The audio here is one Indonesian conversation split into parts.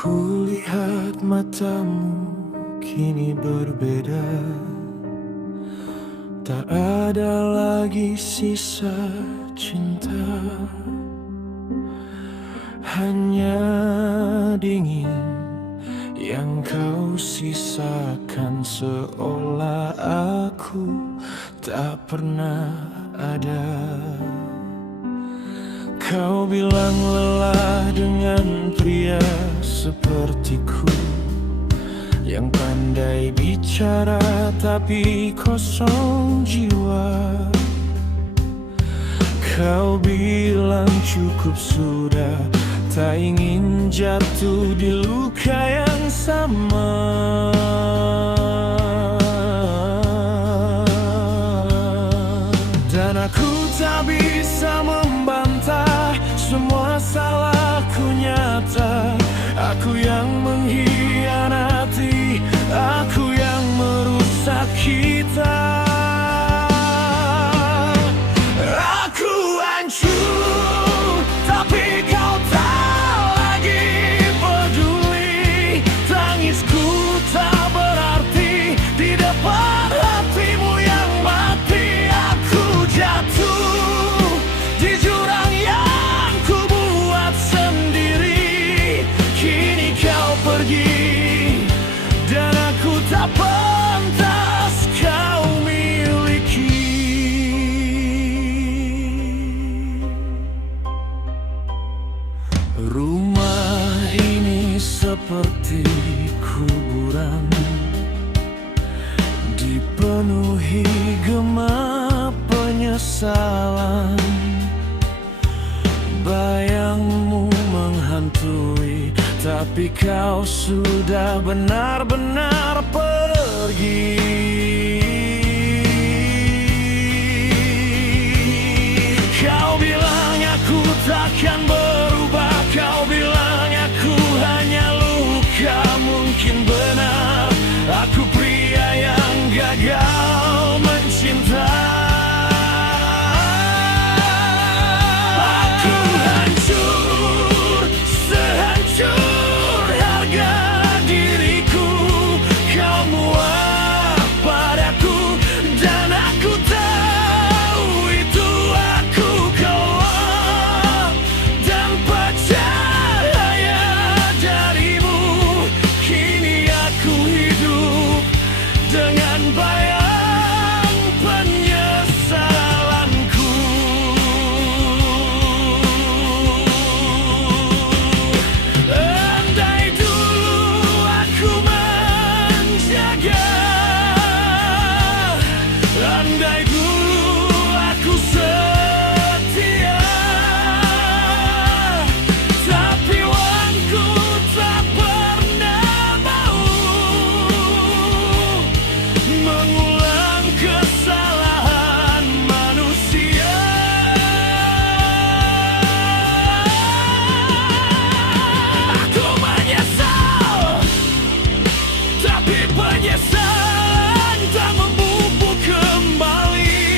Kulihat matamu kini berbeda, tak ada lagi sisa cinta, hanya dingin yang kau sisakan, seolah aku tak pernah ada. Kau bilang lelah dengan pria sepertiku, yang pandai bicara tapi kosong jiwa. Kau bilang cukup sudah, tak ingin jatuh di luka yang sama. Dan aku tak bisa membantah, semua salahku nyata. Aku yang mengkhianati, aku yang merusak kita. Aku hancur, tapi kau tak lagi peduli. Tangisku tak berarti di depan hatimu yang mati. Aku jatuh di jurang yang ku buat sendiri. Kini kau pergi dan aku tak pantas kau miliki. Rumah ini seperti kuburan, dipenuhi gema penyesalan. Bayangmu menghantui, tapi kau sudah benar-benar pergi. Kau bilang aku takkan berubah, kau bilang aku hanya luka. Mungkin benar, aku pria yang gagal mencinta. Aku hancur, sehancur harga diriku. Kau muak padaku dan aku tahu itu. Aku keluar dan percaya darimu. Kini aku hidup dengan bayang penyesalanku. Andai dulu aku menjaga, andai dulu aku setia, tapi wanku tak pernah mau mengulang kesalahan manusia. Aku menyesal, tapi penyesalan tak memupuk kembali.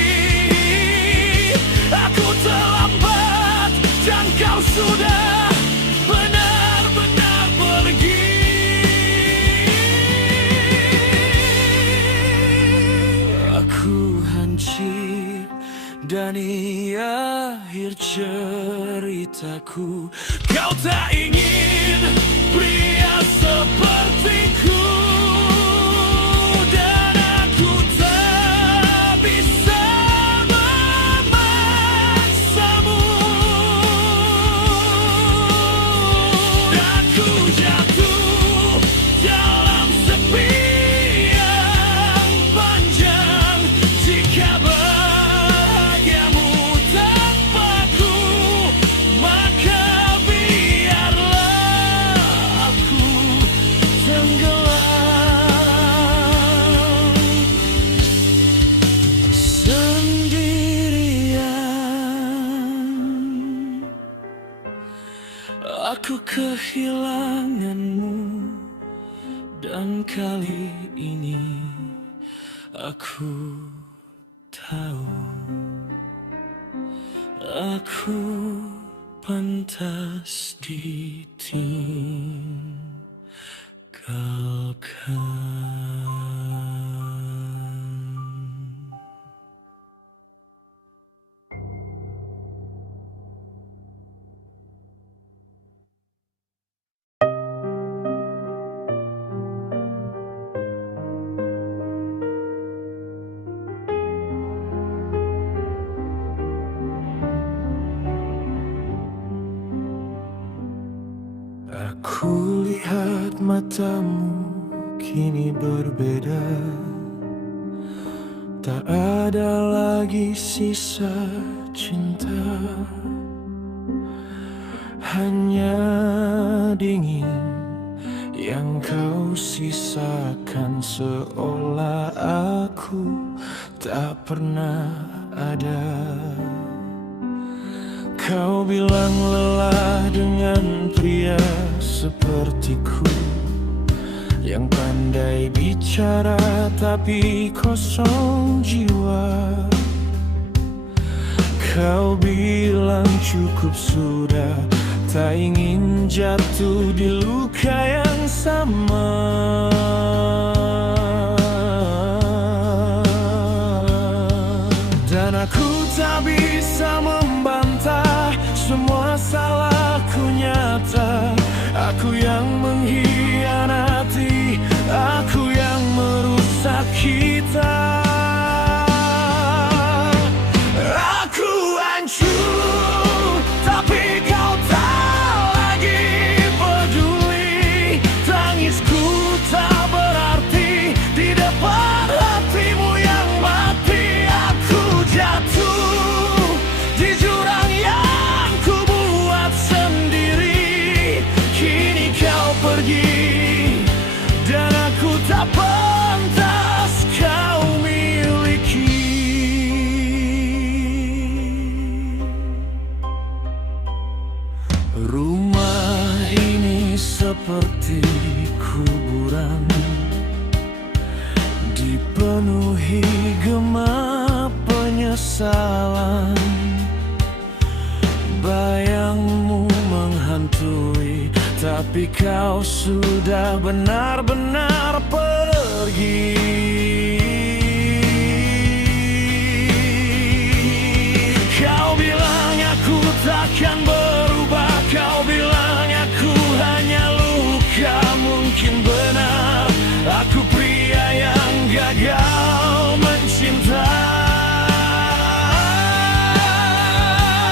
Aku terlambat dan kau sudah benar-benar pergi. Aku hancur dan ini akhir ceritaku. Kau tak ingin pria sepertiku, dan aku tak bisa memaksamu. Aku jatuh dalam sepi yang panjang. Jika bahagiamu tanpaku, maka biarlah aku tenggelam sendirian. Aku kehilanganmu, dan kali ini aku tahu aku pantas ditinggal. lihat matamu kini berbeda. Tak ada lagi sisa cinta, hanya dingin yang kau sisakan, seolah aku tak pernah ada. Kau bilang lelah dengan pria sepertiku, yang pandai bicara tapi kosong jiwa. Kau bilang cukup sudah, tak ingin jatuh di luka yang sama. Dan aku tak bisa membantah, semua salahku nyata. Aku yang mengkhianati, aku yang merusak kita. Aku hancur, tapi kau tak lagi peduli. Tangisku tak berarti di depan hatimu yang mati. Aku jatuh di jurang yang ku buat sendiri. Kini kau pergi dan aku tak pantas kau miliki. Rumah ini seperti kuburan, dipenuhi gema penyesalan. Bayangmu menghantui, tapi kau sudah benar-benar pergi. Kau bilang aku takkan berubah, kau bilang aku hanya luka. Mungkin benar, aku pria yang gagal mencinta.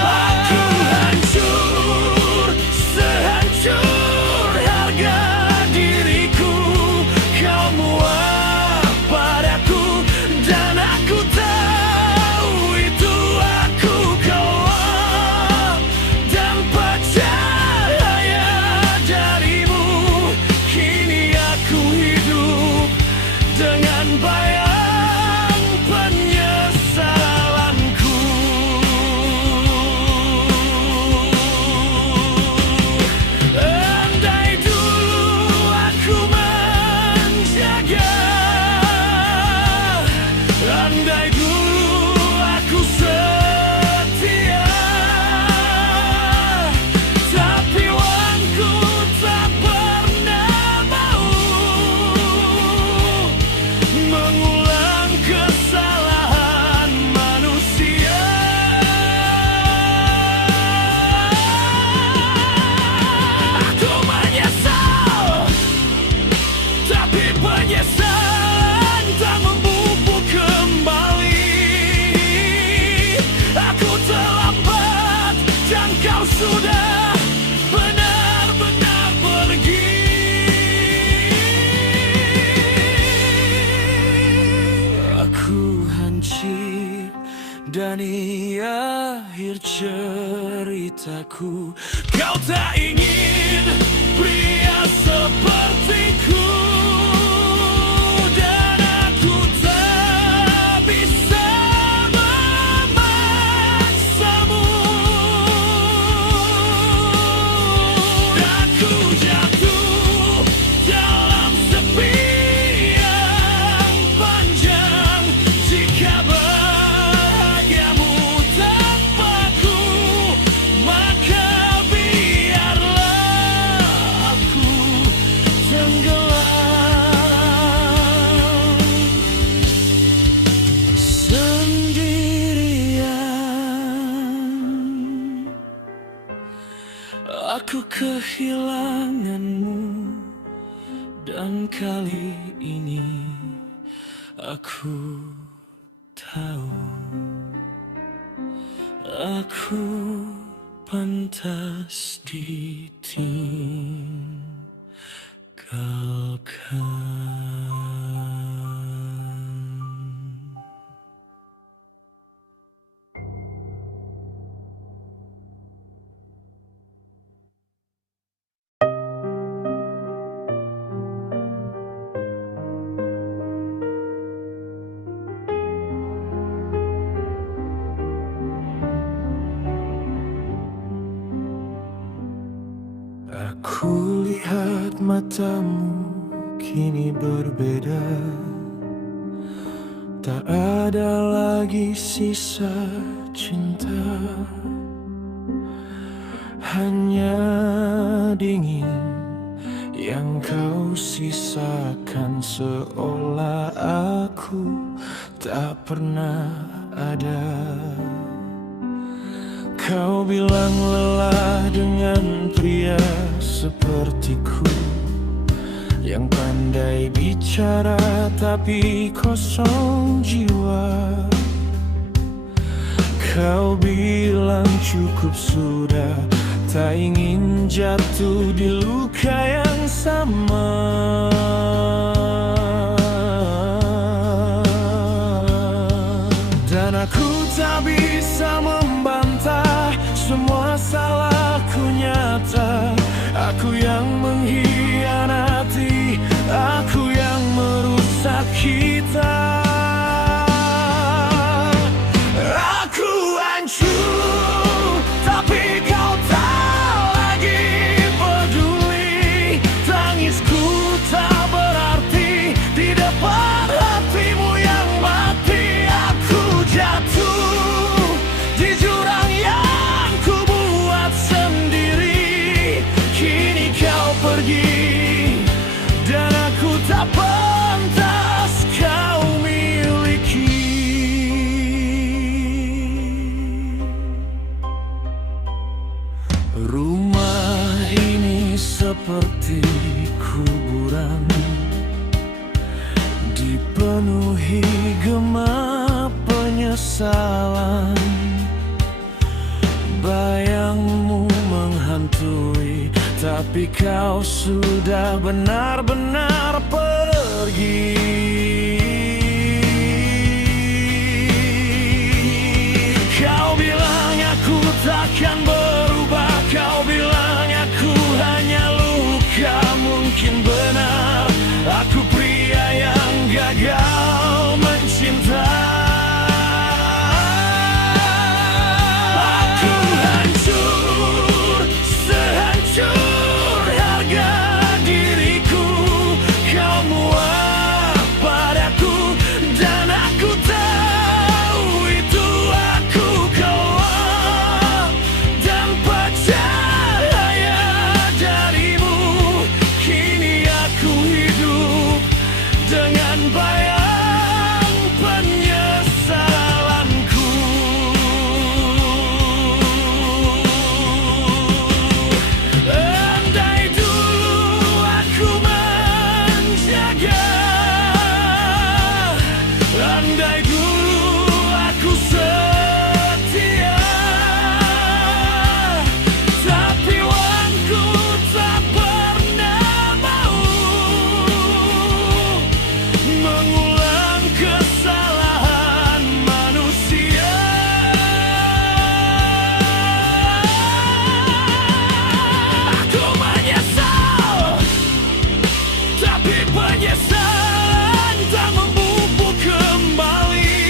Aku hancur, sehancur harga diriku. Kau muak padaku dan aku tahu itu. Aku gelap dan percaya darimu. Kini aku hidup dengan bayang penyesalanku. Andai dulu aku menjaga, andai dulu aku setia, tapi wanku tak pernah mau mengulang kesalahan manusia. Aku menyesal, tapi penyesalan tak memupuk kembali. Aku terlambat dan kau sudah benar-benar pergi. Aku hancur dan ini akhir ceritaku. Kau tak ingin pria sepertiku, dan aku tak bisa memaksamu. Aku jatuh dalam sepi yang panjang. Jika bahagiamu tanpaku, maka biarlah aku tenggelam sendirian. Aku kehilanganmu, dan kali ini aku tahu aku pantas ditinggalkan. Aku lihat matamu kini berbeda. Tak ada lagi sisa cinta, hanya dingin yang kau sisakan, seolah aku tak pernah ada. Kau bilang lelah dengan pria sepertiku, yang pandai bicara tapi kosong jiwa. Kau bilang cukup sudah, tak ingin jatuh di luka yang sama. Dan aku tak bisa membantah, semua salahku nyata. Aku yang mengkhianati, aku yang merusak kita. Aku hancur, tapi kau tak lagi peduli. Tangisku tak berarti di depan hatimu yang mati. Aku jatuh di jurang yang ku buat sendiri. Kini kau pergi dan aku tak pantas kau miliki. Rumah ini seperti kuburan, dipenuhi gema penyesalan. Bayangmu menghantui, tapi kau sudah benar-benar pergi. Kau bilang aku takkan berubah, kau bilang aku hanya luka. Mungkin benar, aku pria yang gagal mencinta. Aku hancur, sehancur harga diriku. Kau muak padaku dan aku tahu itu. Aku keluar dan percaya darimu. Kini aku hidup dengan bayang penyesalanku. Andai dulu aku menjaga, andai dulu aku setia, tapi wanku tak pernah mau mengulang kesalahan manusia. Aku menyesal, tapi penyesalan tak membubuk kembali.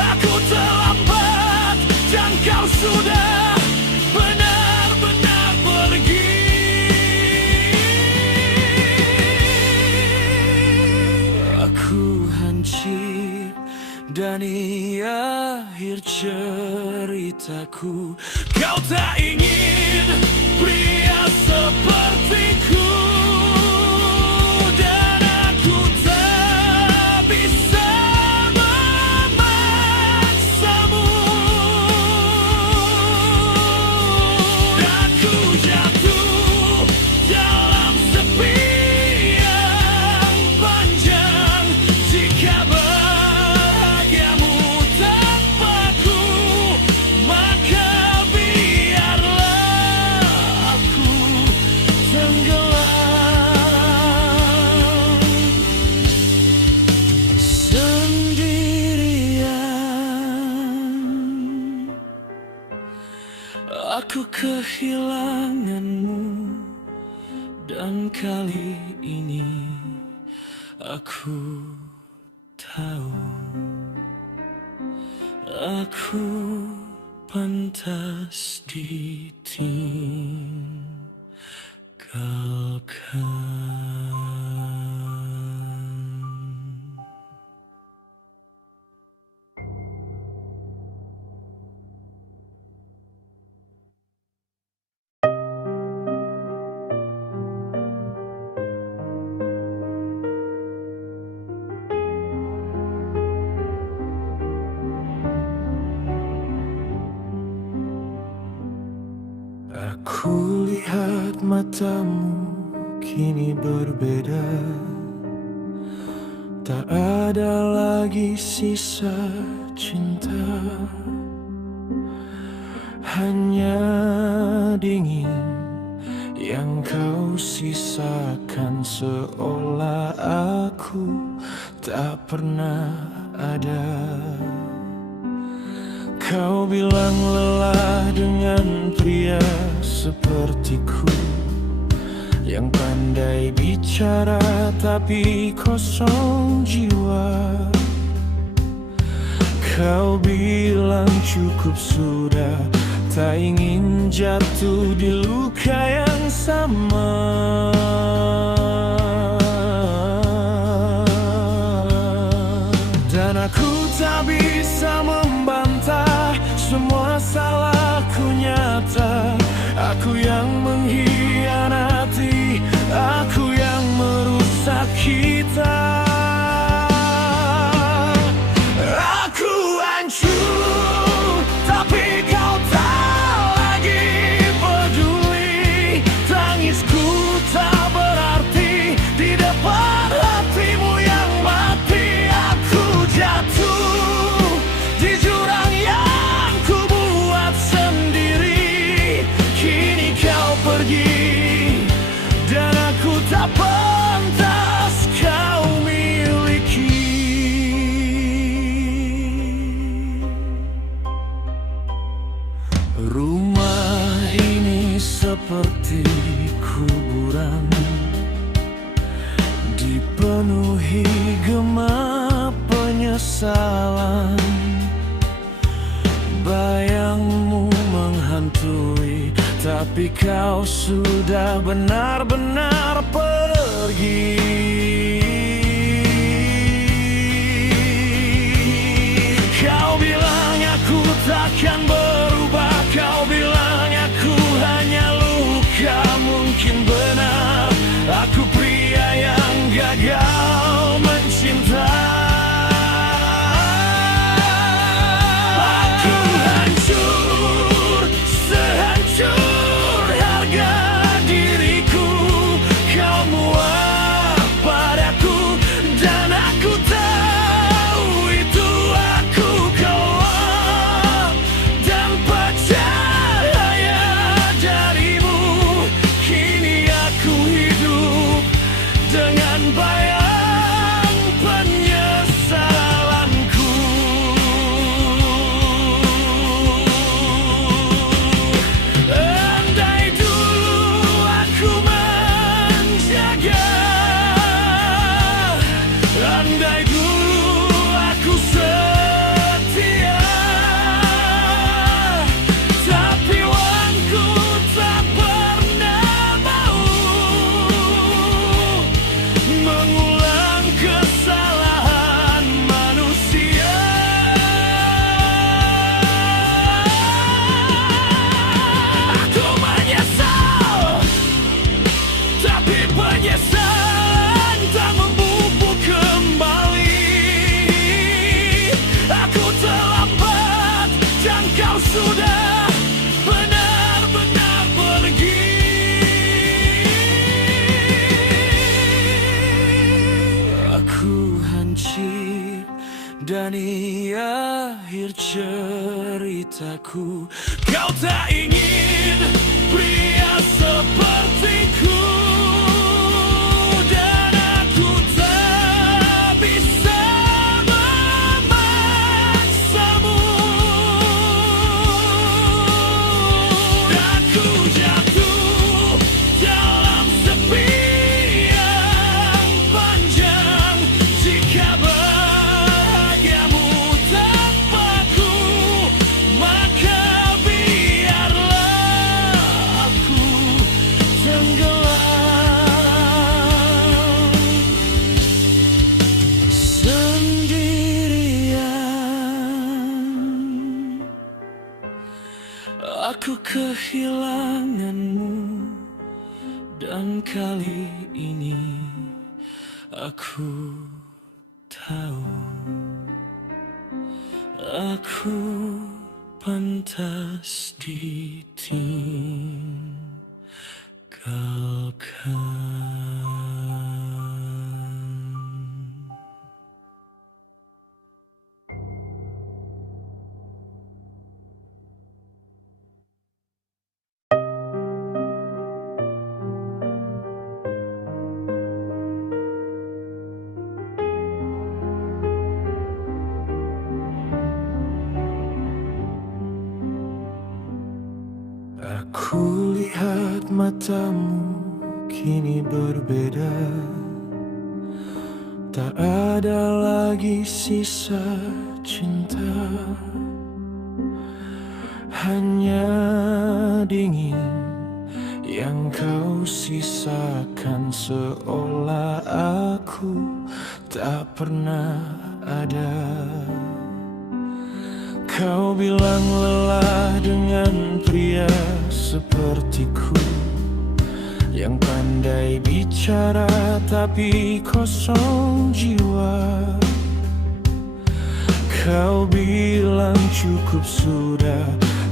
Aku terlambat dan kau sudah benar-benar pergi. Aku hancur dan ini akhir ceritaku. Kau tak ingin pria sepertiku, dan aku tak bisa memaksamu. Aku jatuh dalam sepi yang panjang. Jika bahagiamu tanpaku, maka biarlah aku sendirian. Aku kehilanganmu, dan kali ini aku tahu aku pantas ditinggalkan. Aku lihat matamu kini berbeda, tak ada lagi sisa cinta, hanya dingin yang kau sisakan, seolah aku tak pernah ada. Kau bilang lelah dengan pria sepertiku, yang pandai bicara tapi kosong jiwa. Kau bilang cukup sudah, tak ingin jatuh di luka yang sama. Dan aku tak bisa membantah, semua salahku nyata. Aku yang mengkhianati, aku yang merusak kita. Aku hancur, tapi kau tak lagi peduli. Tangisku tak berarti di depan hatimu yang mati. Aku jatuh di jurang yang ku buat sendiri. Kini kau pergi, dan aku tak pantas kau miliki. Rumah ini seperti kuburan, dipenuhi gema penyesalan. Bayangmu menghantui, tapi kau sudah benar-benar pergi. Kau bilang aku takkan berubah, kau bilang aku hanya luka. Mungkin benar, aku pria yang gagal mencinta. Aku hancur, sehancur harga diriku. Kau muak padaku, dan aku tahu itu. Aku keluar dan percaya darimu. Kini aku hidup dengan bayang penyesalanku. Andai dulu aku menjaga, andai dulu aku setia, tapi uangku tak pernah mau mengulang kesalahan manusia. Aku menyesal, tapi penyesalan tak membubuk kembali. Aku terlambat, dan kau sudah benar-benar pergi. Aku hancur, dan ini akhir ceritaku. Kau tak ingin pria sepertiku. kehilanganmu, dan kali ini aku tahu aku pantas ditinggalkan. Aku lihat matamu kini berbeda, tak ada lagi sisa cinta, hanya dingin yang kau sisakan, seolah aku tak pernah ada. Kau bilang lelah dengan pria sepertiku, yang pandai bicara tapi kosong jiwa. Kau bilang cukup sudah,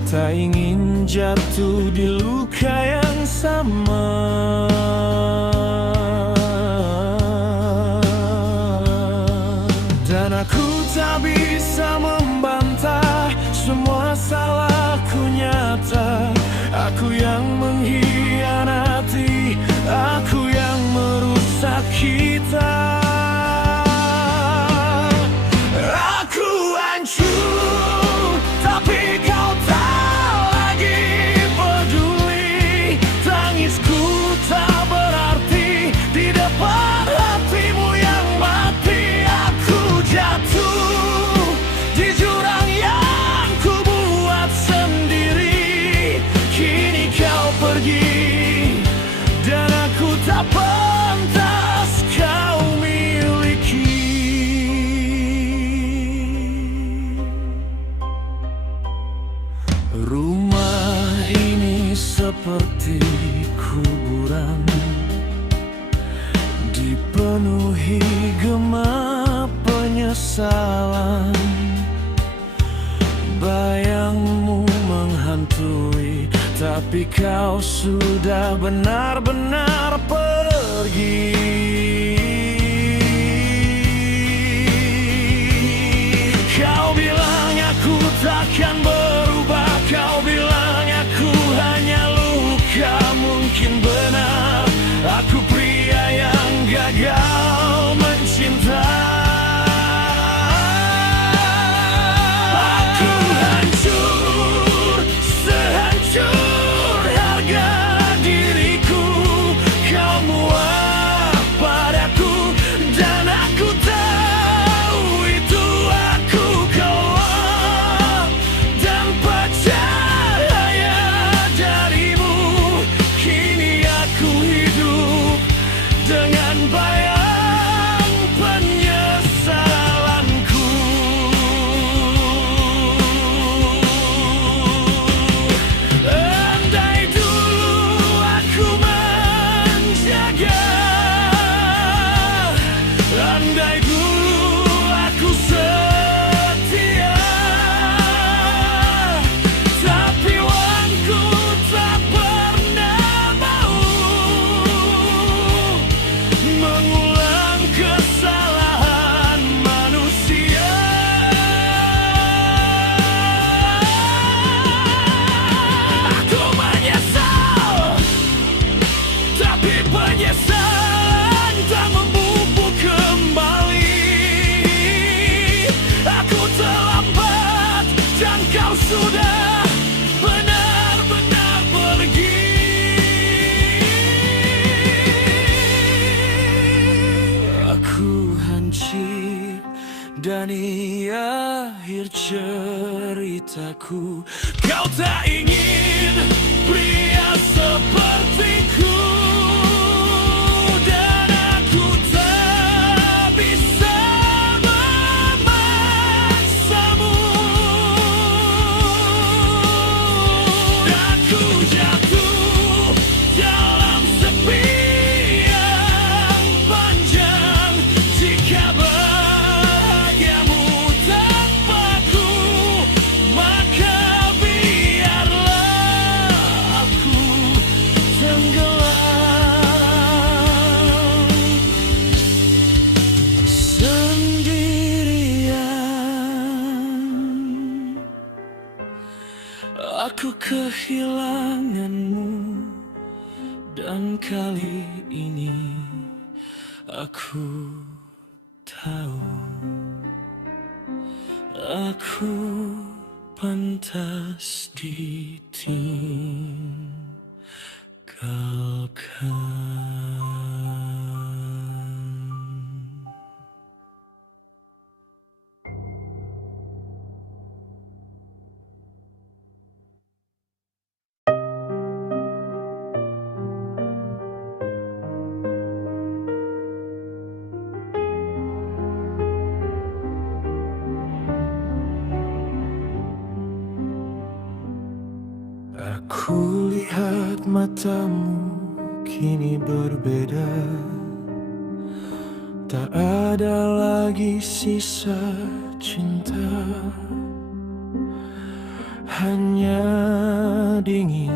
tak ingin jatuh di luka yang sama. Dan aku tak bisa membantah, semua salahku nyata. Aku yang mengkhianati, aku yang merusak kita. Aku hancur, tapi kau tak lagi peduli. Tangisku tak berarti di depan hatimu yang mati. Aku jatuh di jurang yang ku buat sendiri. Kini kau pergi dan aku tak pantas kau miliki. Rumah ini seperti kuburan, dipenuhi gema penyesalan. Bayangmu menghantui, tapi kau sudah benar-benar pergi. Kau bilang aku takkan berubah, kau bilang aku hanya luka. Mungkin benar, aku pria yang gagal mencinta. Aku hancur, sehancur harga diriku. Kau muak padaku dan aku tahu itu. Aku keluar dan percaya darimu. Kini aku hidup dengan bayang penyesalanku. Andai dulu aku menjaga, andai dulu aku setia, tapi wanku tak pernah mau mengulang kesalahan manusia. Aku menyesal, tapi penyesalan tak memupuk kembali. Aku terlambat dan kau sudah benar-benar pergi. Aku hancur dan ini akhir ceritaku. Kau tak ingin pria sepertiku, dan aku tak bisa memaksamu. Aku kehilanganmu. Dan kali ini aku tahu aku pantas ditinggalkan. Aku lihat matamu kini berbeda. Tak ada lagi sisa cinta, hanya dingin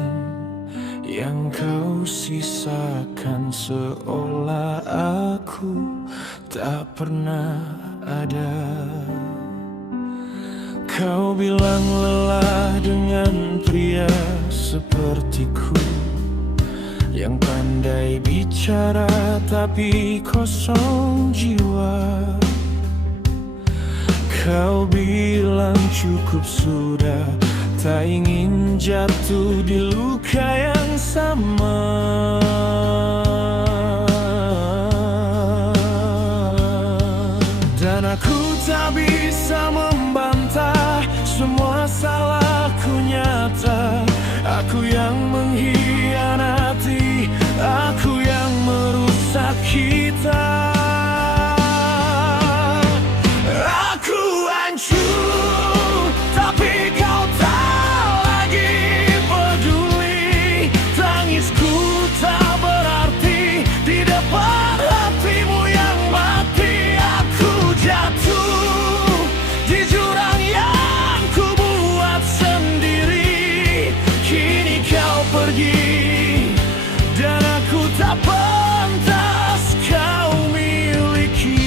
yang kau sisakan, seolah aku tak pernah ada. Kau bilang lelah dengan pria sepertiku, yang pandai bicara tapi kosong jiwa. Kau bilang cukup sudah, tak ingin jatuh di luka yang sama. Dan aku tak bisa membantah, semua salahku nyata. Aku yang mengkhianati, aku yang merusak kita. Aku hancur, tapi kau tak lagi peduli. Tangisku tak berarti di depan hatimu yang mati. Aku jatuh di jurang yang ku buat sendiri. Kini kau pergi dan aku tak pantas kau miliki.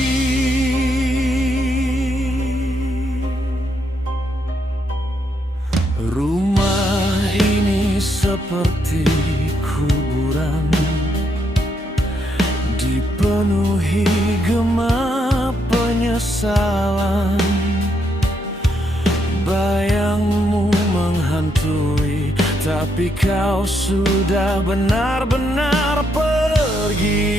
Rumah ini seperti kuburan, dipenuhi gema penyesalan. Bayangmu menghantui, tapi kau sudah benar-benar pergi.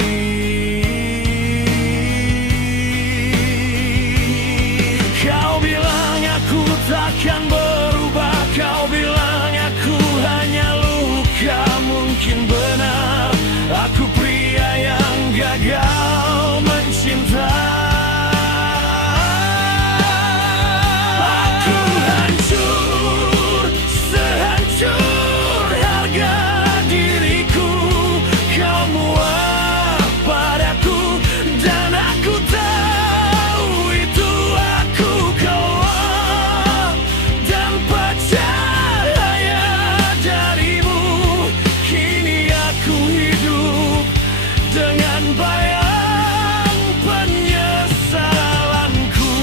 Kau bilang aku takkan berubah, kau bilang aku hanya luka. Mungkin benar, aku pria yang gagal mencinta. Aku hancur, sehancur harga diriku. Kau muak padaku dan aku tahu itu. Aku kalah dan percaya darimu. Kini aku hidup dengan bayang penyesalanku.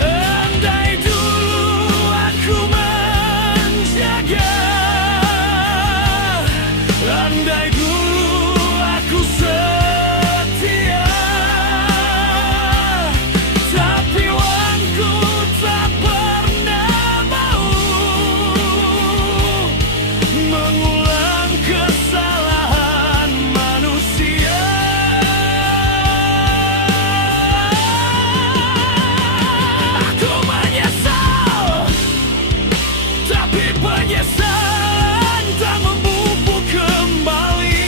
Andai dulu aku menjaga, andai dulu aku setia, tapi wanku tak pernah mau mengulang kesalahan manusia. Aku menyesal, tapi penyesalan tak memupuk kembali.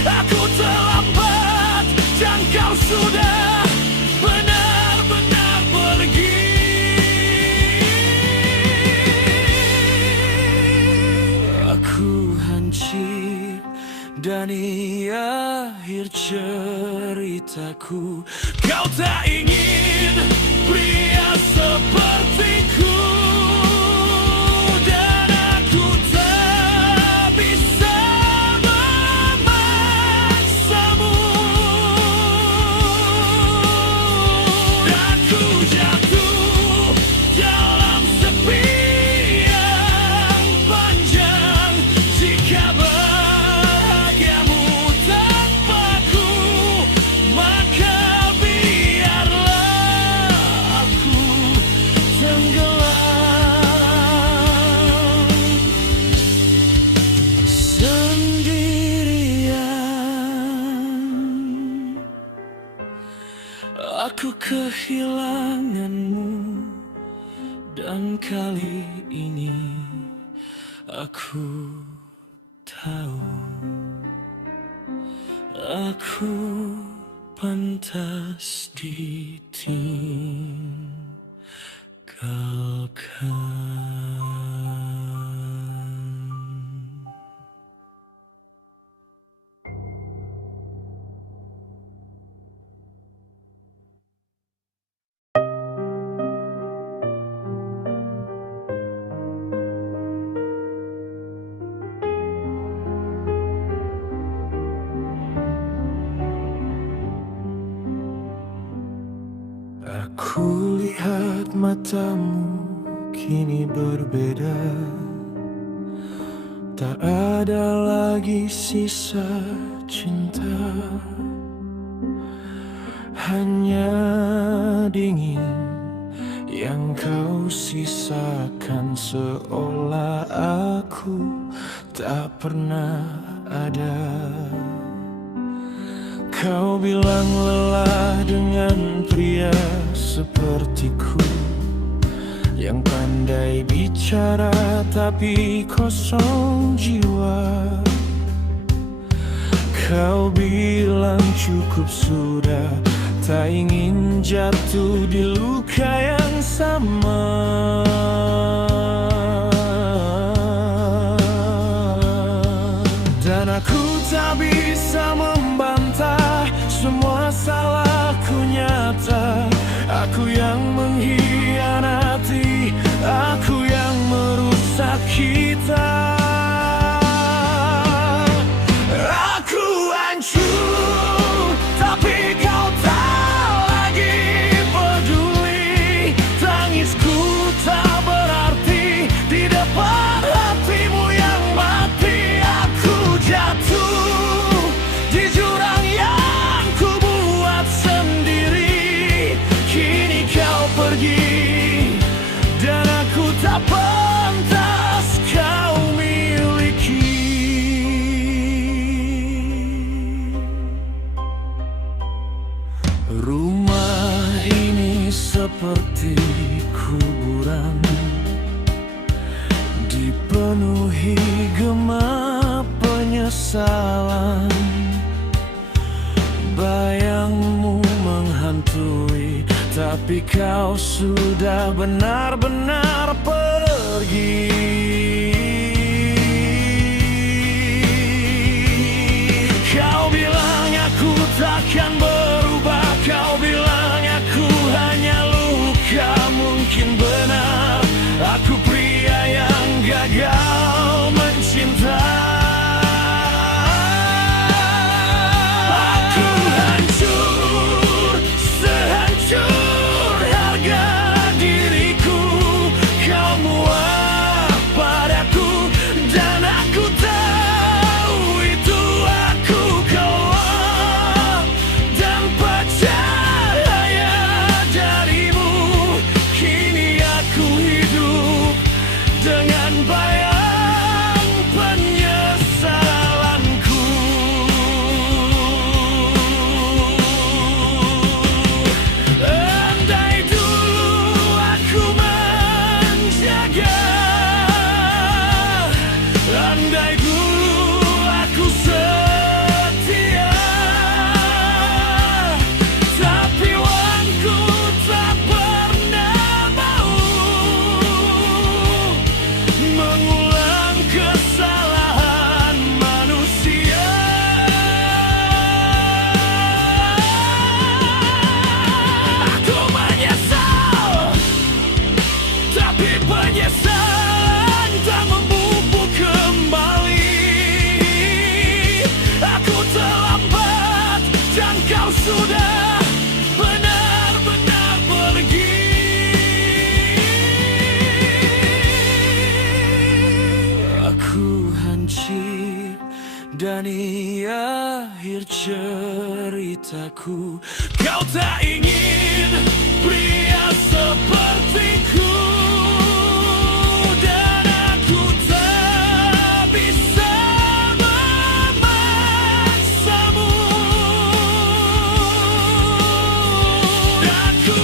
Aku terlambat dan kau sudah benar-benar pergi. Aku hancur dan ini akhir ceritaku. Kau tak ingin pria sepertiku, dan aku tak bisa memaksamu. Aku kehilanganmu. Dan kali ini aku tahu aku pantas ditinggalkan. Aku lihat matamu kini berbeda. Tak ada lagi sisa cinta, hanya dingin yang kau sisakan, seolah aku tak pernah ada. Kau bilang lelah dengan pria sepertiku, yang pandai bicara tapi kosong jiwa. Kau bilang cukup sudah, tak ingin jatuh di luka yang sama. Dan aku tak bisa membantah, semua salahku nyata. Aku yang mengkhianati, aku yang merusak kita. Aku hancur, tapi kau tak lagi peduli. Tangisku tak berarti di depan hatimu yang mati. Aku jatuh di jurang yang ku buat sendiri. Kini kau pergi dan aku tak pantas kau miliki. Rumah ini seperti kuburan, dipenuhi gema penyesalan. Bayangmu menghantui, tapi kau sudah benar-benar pergi. Kau bilang aku takkan berubah, kau bilang aku hanya luka. Mungkin benar, aku pria yang gagal mencinta. Aku hancur, sehancur harga diriku. Kau muak padaku dan aku tahu itu. Aku kelam dan percaya darimu. Kini aku hidup dengan bayang penyesalanku. Andai dulu aku menjaga, andai dulu aku setia, tapi wanku tak pernah mau mengulang kesalahan manusia. Aku menyesal, tapi penyesalan tak memupuk kembali. Aku terlambat dan kau sudah benar-benar pergi. Aku hancur dan ini akhir ceritaku. Kau tak ingin pria sepertiku, dan aku tak bisa memaksamu. Aku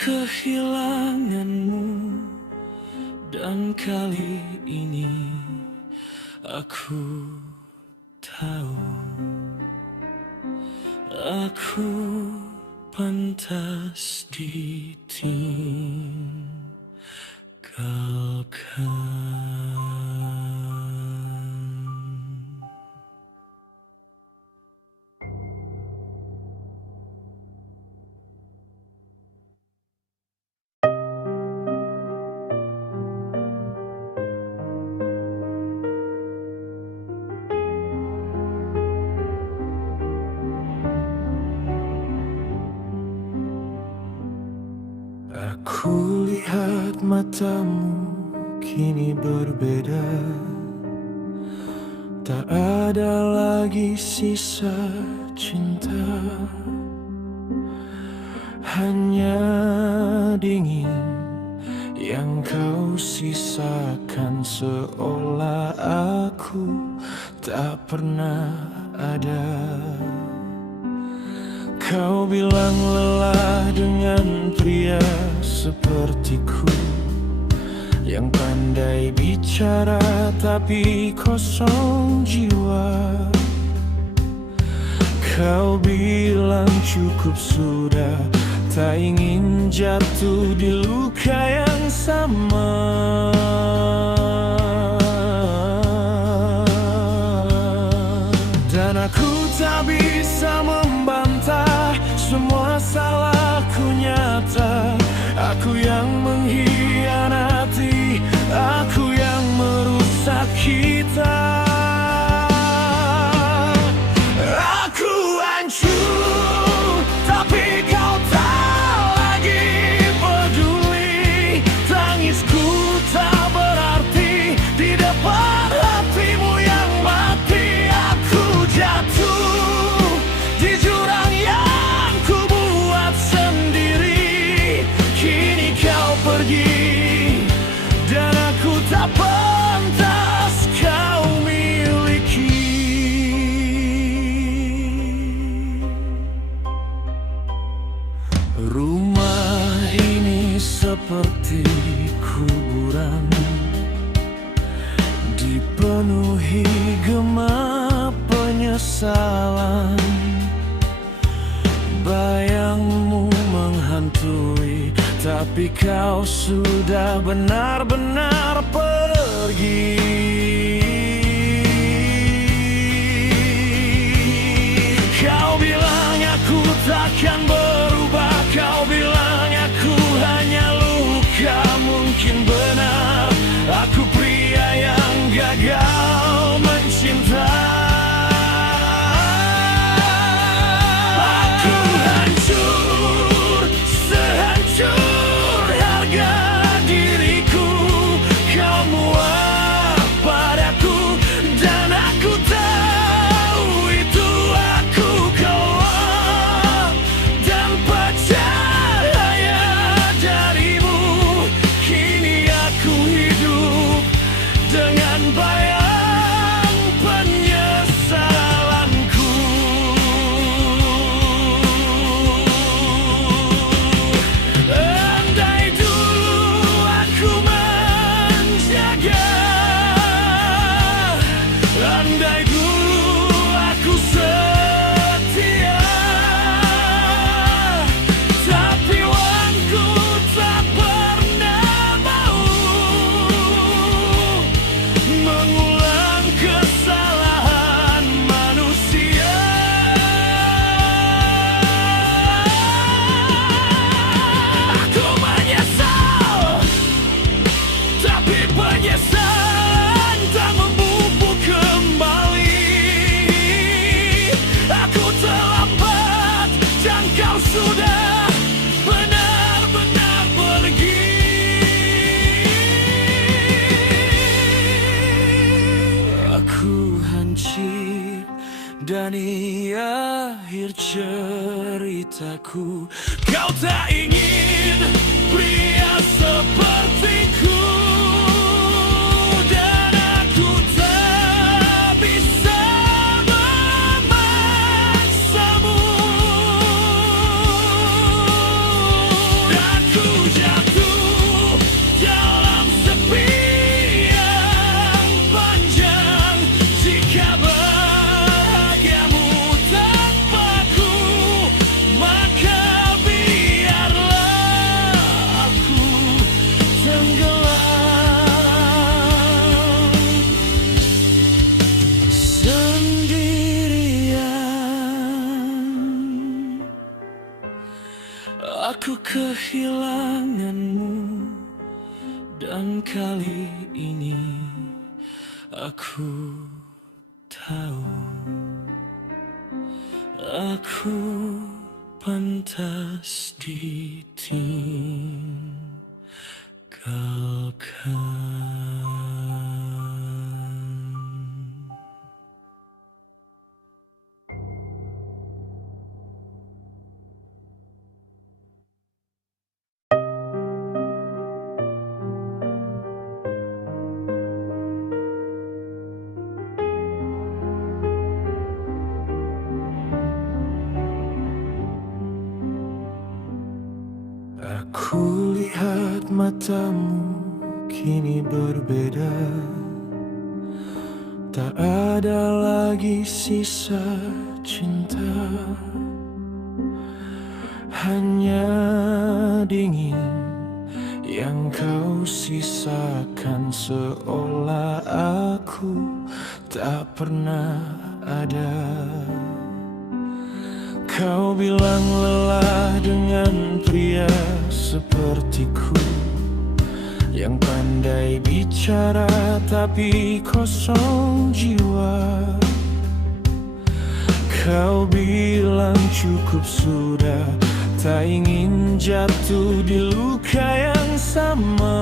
kehilanganmu, dan kali ini aku tahu aku pantas ditinggalkan. Aku lihat matamu kini berbeda, tak ada lagi sisa cinta, hanya dingin yang kau sisakan, seolah aku tak pernah ada. Kau bilang lelah dengan pria sepertiku, yang pandai bicara tapi kosong jiwa. Kau bilang cukup sudah, tak ingin jatuh di luka yang sama. Dan aku tak bisa membantah, semua salahku nyata. Aku yang mengkhianati, aku yang merusak kita. Aku hancur, tapi kau tak lagi peduli. Tangisku tak berarti di depan hatimu yang mati. Aku jatuh di jurang yang ku buat sendiri. Kini kau pergi dan aku tak pantas kau miliki. Rumah ini seperti kuburan, dipenuhi gema penyesalan. Bayangmu menghantui, tapi kau sudah benar-benar pergi. Kau bilang aku takkan berubah, kau bilang aku hanya luka. Mungkin benar, aku pria yang gagal mencinta. Aku hancur, sehancur harga diriku. Kau muak padaku dan aku tahu itu. Aku keluar dan percaya darimu. Kini aku hidup dengan bayang penyesalanku. Andai dulu aku menjaga, andai dulu aku setia, tapi wanku tak pernah mau mengulang kesalahan manusia. Aku menyesal, tapi penyesalan tak memupuk kembali. Aku terlambat dan kau sudah benar-benar pergi. Aku hancur dan ini akhir ceritaku. Kau tak ingin pria sepertiku, dan aku tak bisa memaksamu. Aku kehilanganmu, dan kali ini aku tahu aku pantas ditinggalkan. Aku lihat matamu kini berbeda, tak ada lagi sisa cinta, hanya dingin yang kau sisakan, seolah aku tak pernah ada. Kau bilang lelah dengan pria sepertiku, yang pandai bicara tapi kosong jiwa. Kau bilang cukup sudah, tak ingin jatuh di luka yang sama.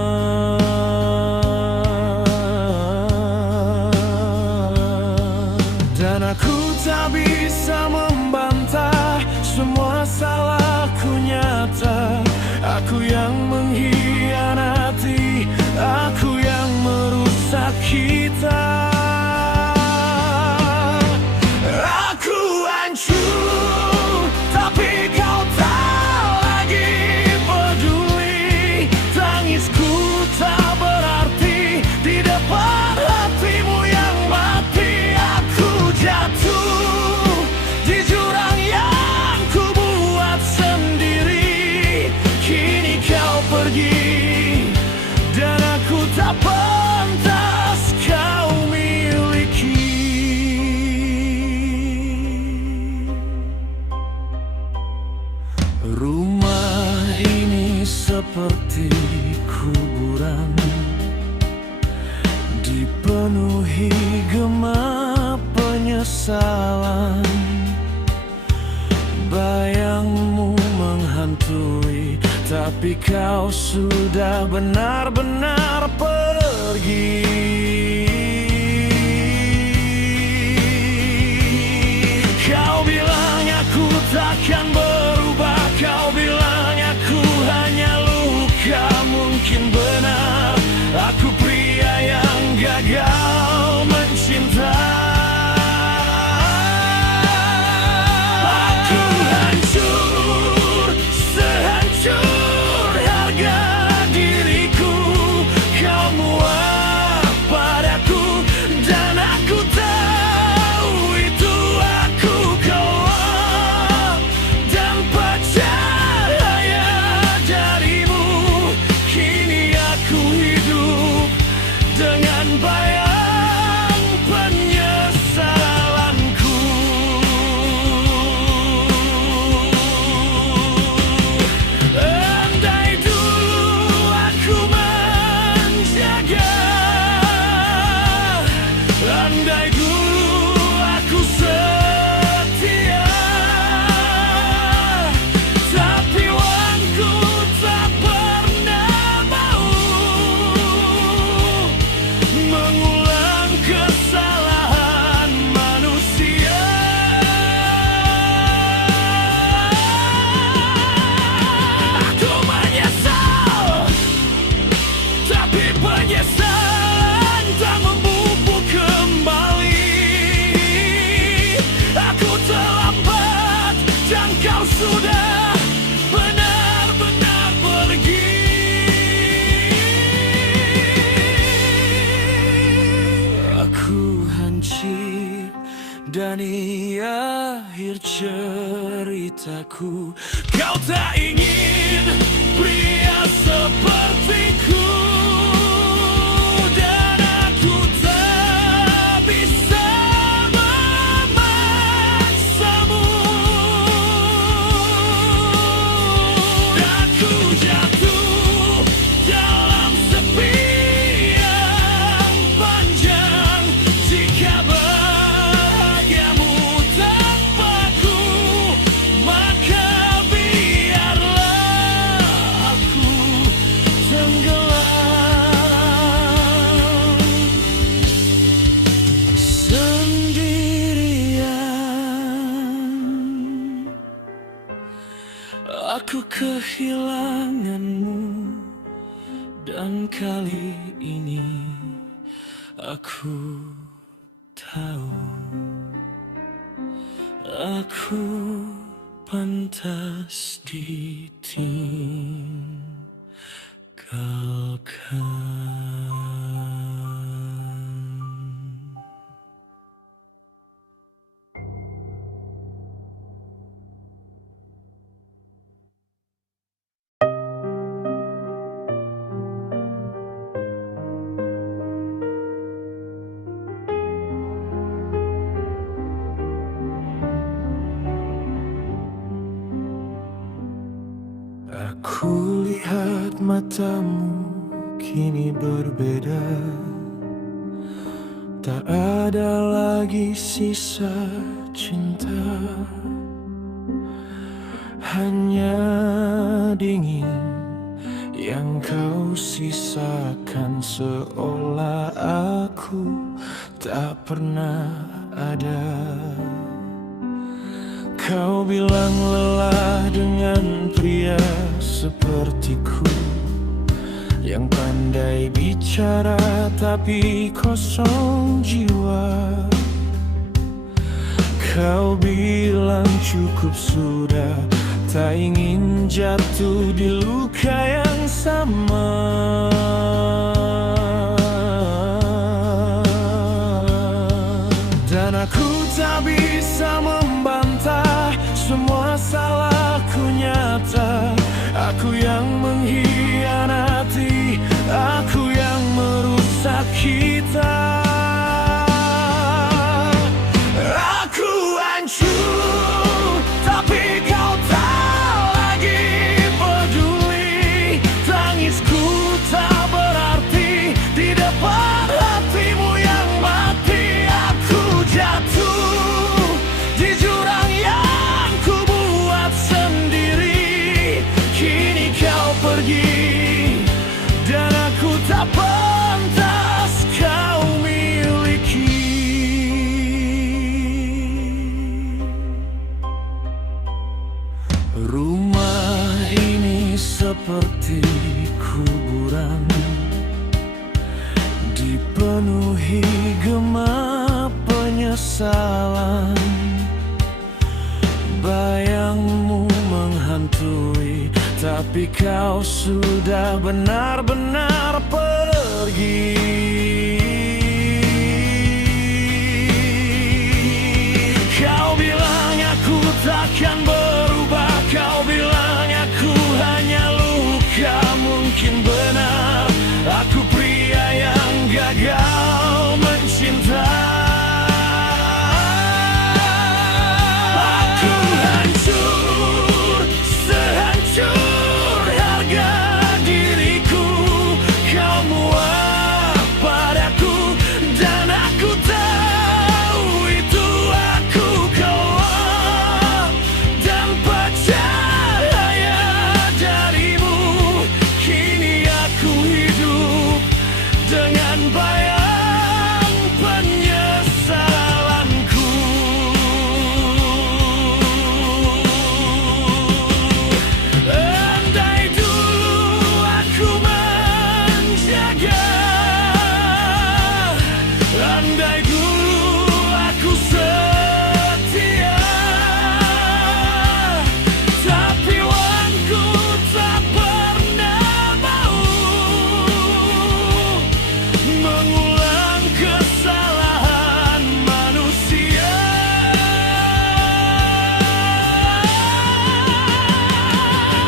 Dan aku tak bisa membantah, semua salahku nyata. Aku yang mengkhianati, aku yang merusak kita. Aku hancur, tapi kau tak lagi peduli. Tangisku tak berarti di depan hatimu yang mati. Aku jatuh di jurang yang ku buat sendiri. Kini kau pergi dan aku tak pantas kau miliki. Rumah ini seperti kuburan, dipenuhi gema penyesalan. Bayangmu menghantui, tapi kau sudah benar-benar pergi. Kau bilang aku takkan berubah, kau bilang aku hanya luka. Mungkin benar, aku pria yang gagal mencinta. Aku hancur, sehancur harga diriku. Kau muak padaku dan aku tahu itu. Aku kelak dan percaya darimu. Kini aku hidup dengan bayang penyesalanku. Andai dulu aku menjaga, andai dulu aku setia, tapi wanku tak pernah mau mengulang kesalahan manusia. Aku menyesal, tapi penyesalan tak memupuk kembali. Aku terlambat dan kau sudah benar-benar pergi. Aku hancur dan ini akhir ceritaku. Kau tak ingin pria sepertiku, dan aku tak bisa memaksamu. Aku Aku kehilanganmu, dan kali ini aku tahu aku pantas ditinggalkan. Aku lihat matamu kini berbeda, tak ada lagi sisa cinta, hanya dingin yang kau sisakan, seolah aku tak pernah ada. Kau bilang lelah dengan pria sepertiku, yang pandai bicara tapi kosong jiwa. Kau bilang cukup sudah, tak ingin jatuh di luka yang sama. Dan aku tak bisa membantah, semua salahku nyata. Aku yang mengkhianati, aku yang merusak kita. Aku hancur, tapi kau tak lagi peduli. Tangisku tak berarti di depan hatimu yang mati. Aku jatuh di jurang yang ku buat sendiri. Kini kau pergi, dan aku tak pantas kau miliki. Rumah ini seperti kuburan, dipenuhi gema penyesalan. Bayangmu menghantui, tapi kau sudah benar-benar pergi. Kau bilang aku takkan berubah, kau bilang aku hanya luka. Mungkin benar, aku pria yang gagal mencinta. Aku hancur, sehancur harga diriku. Kau muak padaku, dan aku tahu itu. Aku keluar dan percaya darimu. Kini aku hidup dengan bayang penyesalanku. Andai dulu aku menjaga, andai dulu aku setia, tapi wanku tak pernah mau mengulang kesalahan manusia.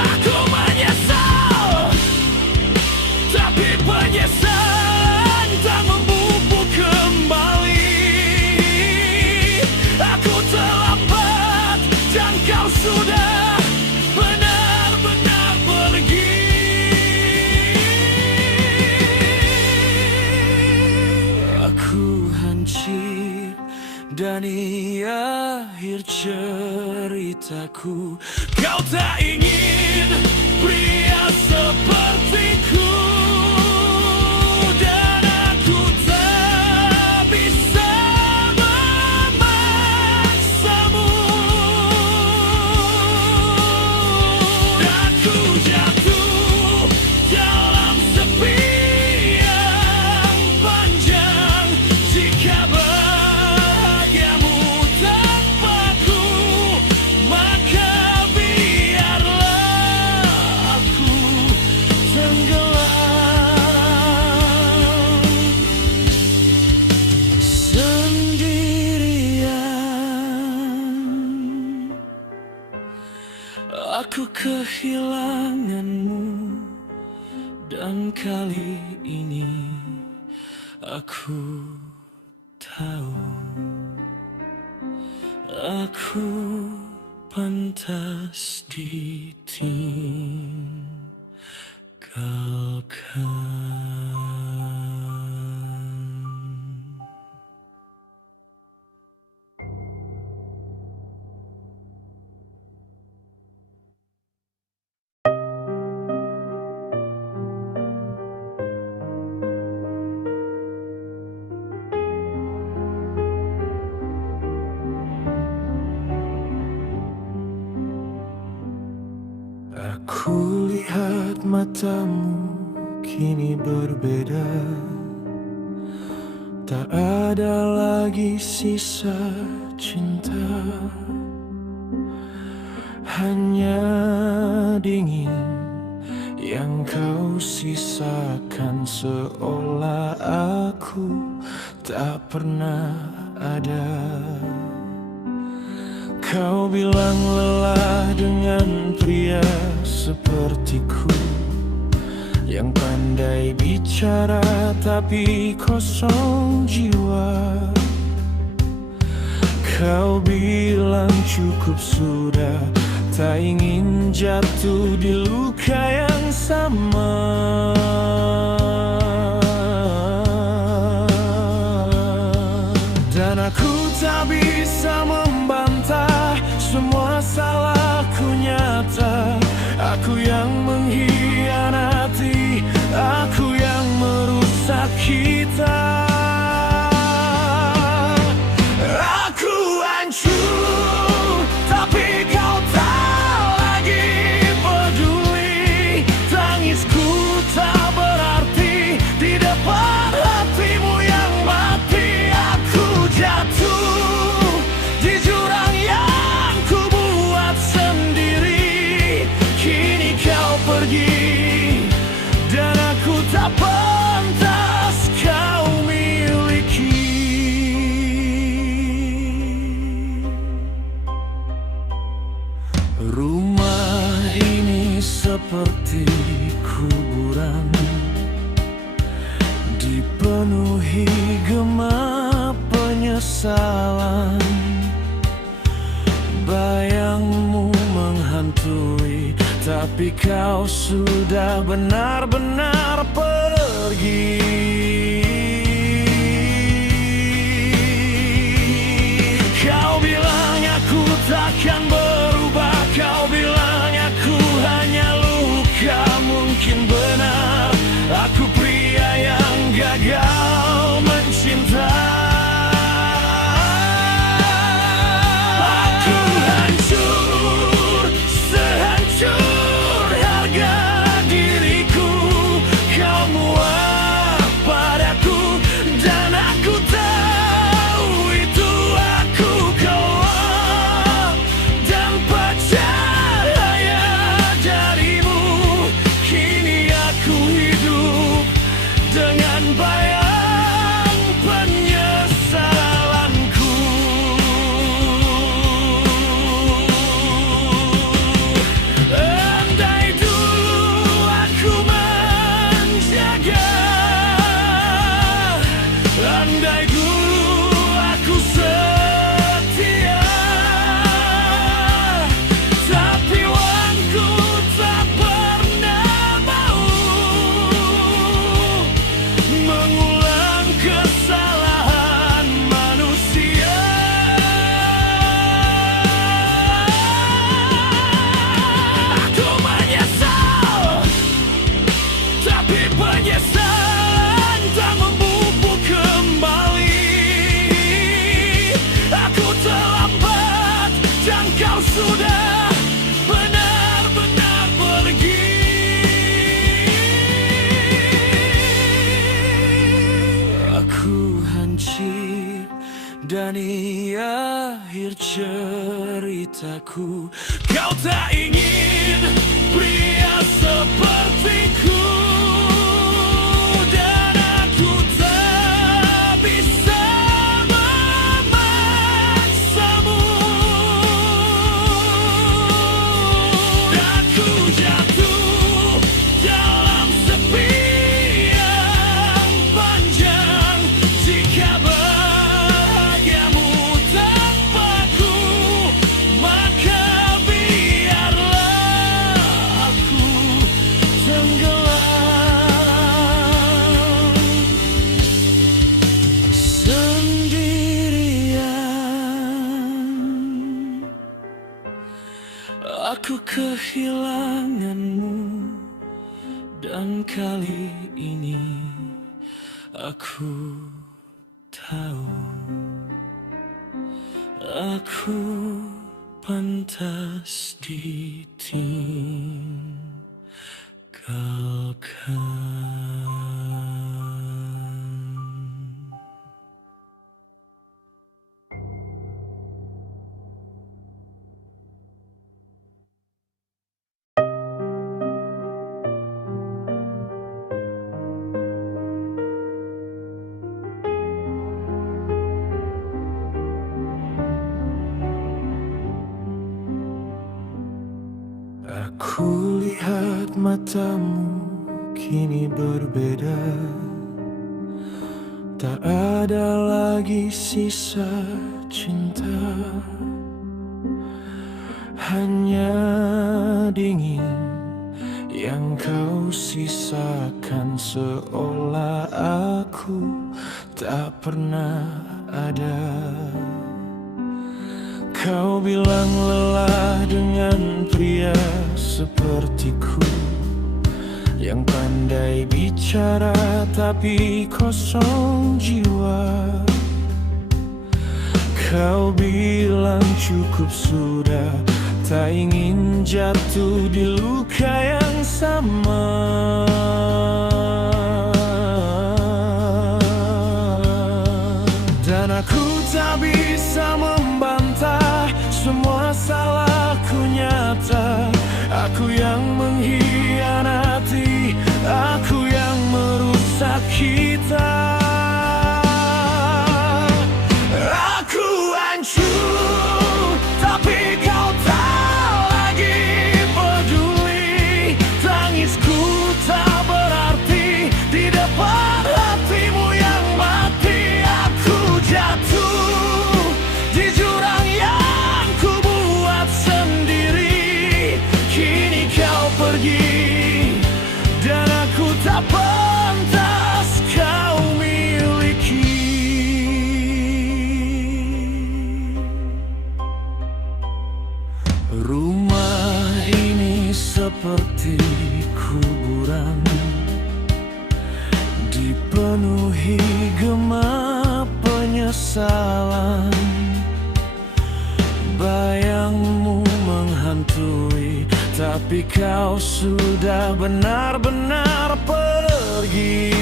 Aku menyesal, tapi penyesalan tak memupuk kembali. Aku terlambat, dan kau sudah benar-benar pergi. Aku hancur, dan ini akhir ceritaku. Kau tak ingin pria sepertiku, dan aku tak bisa memaksamu. Dan Aku kehilanganmu, dan kali ini aku tahu aku pantas ditinggalkan. Aku lihat matamu kini berbeda, tak ada lagi sisa cinta, hanya dingin yang kau sisakan, seolah aku tak pernah ada. Kau bilang lelah dengan pria sepertiku, yang pandai bicara tapi kosong jiwa. Kau bilang cukup sudah, tak ingin jatuh di luka yang sama. Dan aku tak bisa membantah, semua salahku nyata. Aku yang mengkhianati, aku yang merusak kita. Aku hancur, tapi kau tak lagi peduli. Tangisku tak berarti di depan hatimu yang mati. Aku jatuh di jurang yang ku buat sendiri. Kini kau pergi, dan aku tak pantas kau miliki. Rumah ini seperti kuburan, dipenuhi gema penyesalan. Bayangmu menghantui, tapi kau sudah benar-benar pergi. Kau bilang aku takkan berubah, kau bilang aku hanya luka. Mungkin benar, aku pria yang gagal mencinta. Aku hancur, sehancur harga diriku. Kau muak padaku, dan aku tahu itu. Aku kelak dan percaya darimu. Kini aku hidup dengan bayang penyesalanku. Andai dulu aku menjaga, andai dulu aku setia, tapi wanku tak pernah mau mengulang kesalahan manusia. Aku menyesal, tapi penyesalan tak memupuk kembali. Aku terlambat, dan kau sudah benar-benar pergi. Aku hancur, dan ini akhir ceritaku. Kau tak ingin pria sepertiku, dan aku tak bisa memaksamu. Dan Aku kehilanganmu, dan kali ini aku tahu aku pantas ditinggalkan. Aku lihat matamu kini berbeda, tak ada lagi sisa cinta, hanya dingin yang kau sisakan, seolah aku tak pernah ada. Kau bilang lelah dengan pria sepertiku, yang pandai bicara tapi kosong jiwa. Kau bilang cukup sudah, tak ingin jatuh di luka yang sama. Dan aku tak bisa membantah, semua salahku nyata. Aku yang mengkhianati, aku yang merusak kita. Aku hancur, tapi kau tak lagi peduli. Tangisku tak berarti di depan hatimu yang mati. Aku jatuh di jurang yang ku buat sendiri. Kini kau pergi, dan aku tak pantas kau miliki. Rumah ini seperti kuburan, dipenuhi gema penyesalan. Bayangmu menghantui, tapi kau sudah benar-benar pergi.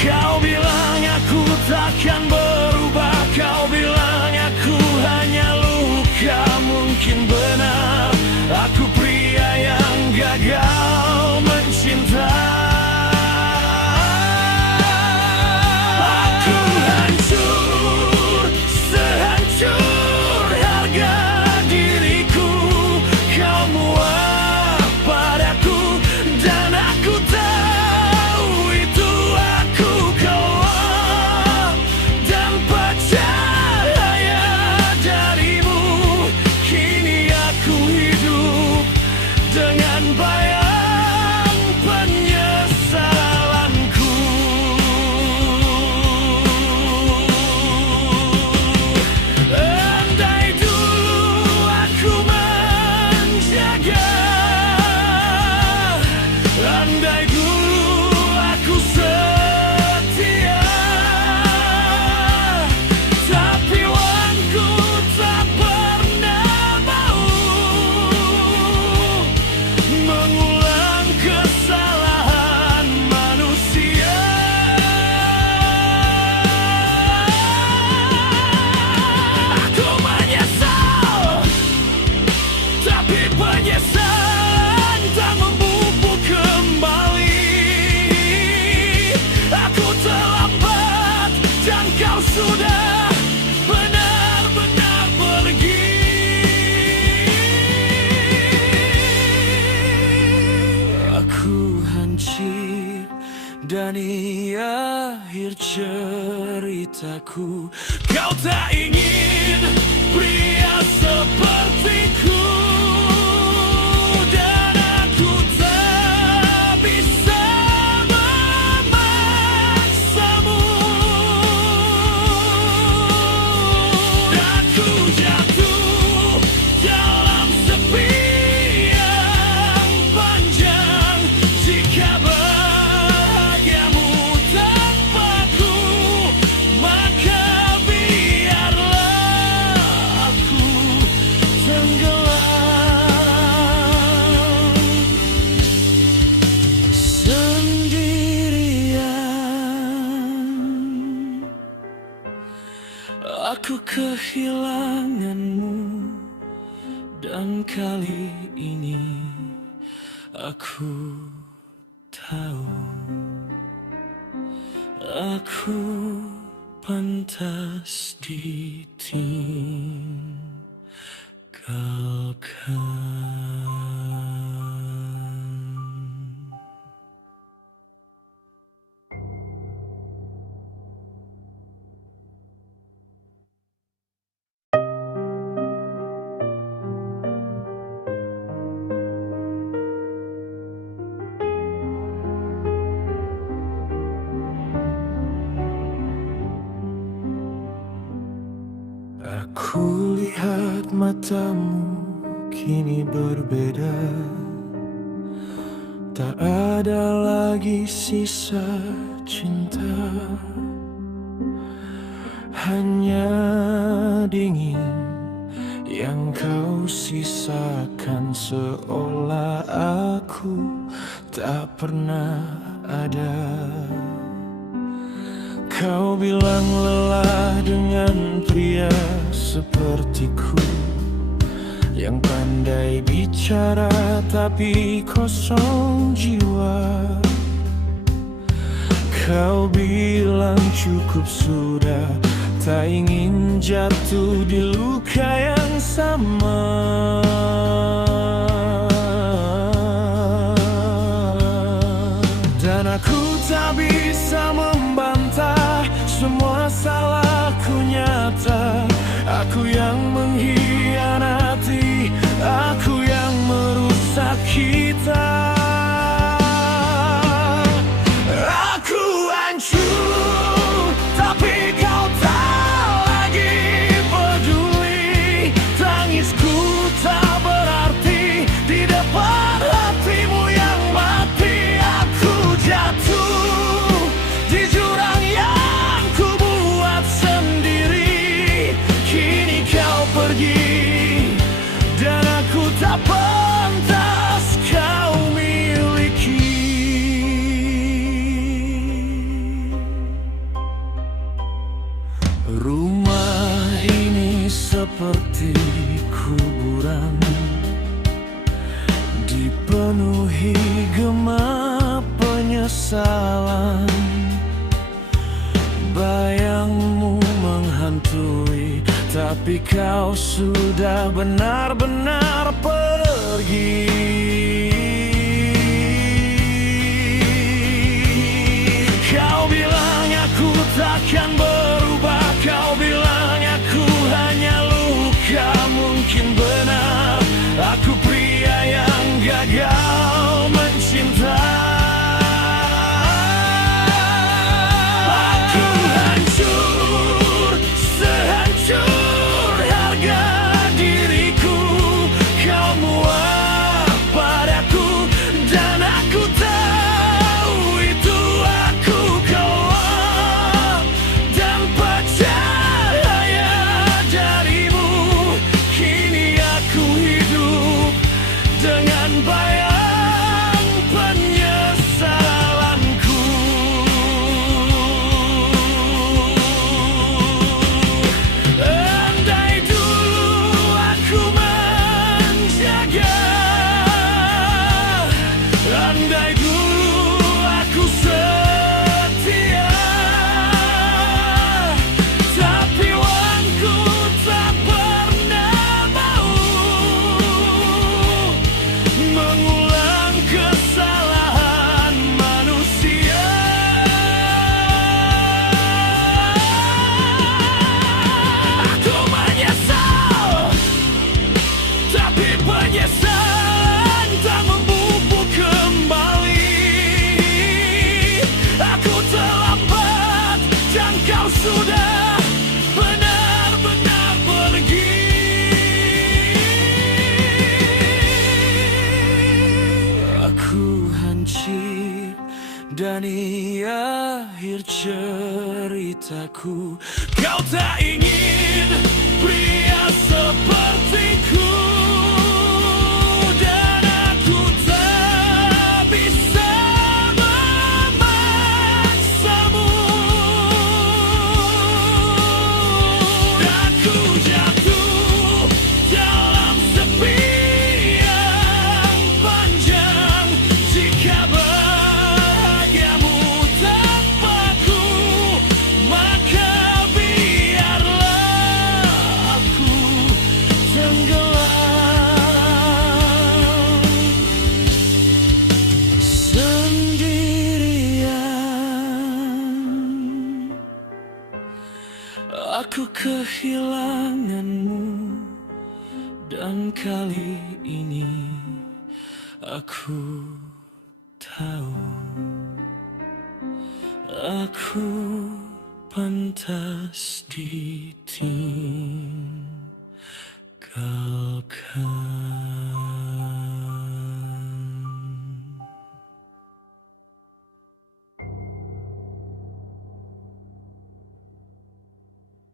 Kau bilang aku takkan berubah, kau bilang aku hanya luka. Mungkin benar, aku pria yang gagal mencinta. Aku hancur, sehancur harga diriku. Kau muak padaku, dan aku tahu itu aku kelak, dan percaya darimu. Kini aku hidup dengan bayang penyesalanku. Andai dulu aku menjaga, andai dulu aku setia, tapi wanku tak pernah mau mengulang kesalahan manusia. Aku menyesal, tapi penyesalan tak memupuk kembali. Aku terlambat, dan kau sudah benar-benar pergi. Aku hancur, dan di akhir ceritaku kau tak ingin pria sepertiku. Dan aku tak bisa memaksamu. Dan Aku kehilanganmu, dan kali ini aku tahu aku pantas ditinggalkan. Aku lihat matamu kini berbeda. Tak ada lagi sisa cinta, hanya dingin yang kau sisakan, seolah aku tak pernah ada. Kau bilang lelah dengan pria sepertiku, yang pandai bicara tapi kosong jiwa. Kau bilang cukup sudah, tak ingin jatuh di luka yang sama. Dan aku tak bisa membantah, semua salahku nyata. Aku yang mengkhianati, aku yang merusak kita. Aku hancur, tapi kau tak lagi peduli. Tangisku tak berarti di depan hatimu yang mati. Aku jatuh di jurang yang ku buat sendiri. Kini kau pergi, dan aku tak pantas kau miliki. Rumah ini seperti kuburan, dipenuhi gema penyesalan. Bayangmu menghantui, tapi kau sudah benar-benar pergi. Kau bilang aku takkan berubah, kau bilang aku hanya luka. Mungkin benar, aku pria yang gagal mencinta. Aku hancur, sehancur harga diriku. Kau muak padaku, dan aku tahu itu. Aku kelak dan percaya darimu. Kini aku hidup dengan bayang penyesalanku. Andai dulu aku menjaga, andai dulu aku setia, tapi wanku tak pernah mau mengulang kesalahan manusia. Aku menyesal, tapi penyesalan tak memupuk kembali. Aku terlambat, dan kau sudah benar-benar pergi. Aku hancur, dan ini akhir ceritaku. Kau tak ingin pria sepertiku, dan aku tak bisa memaksamu. Dan Aku kehilanganmu, dan kali ini aku tahu aku pantas ditinggal.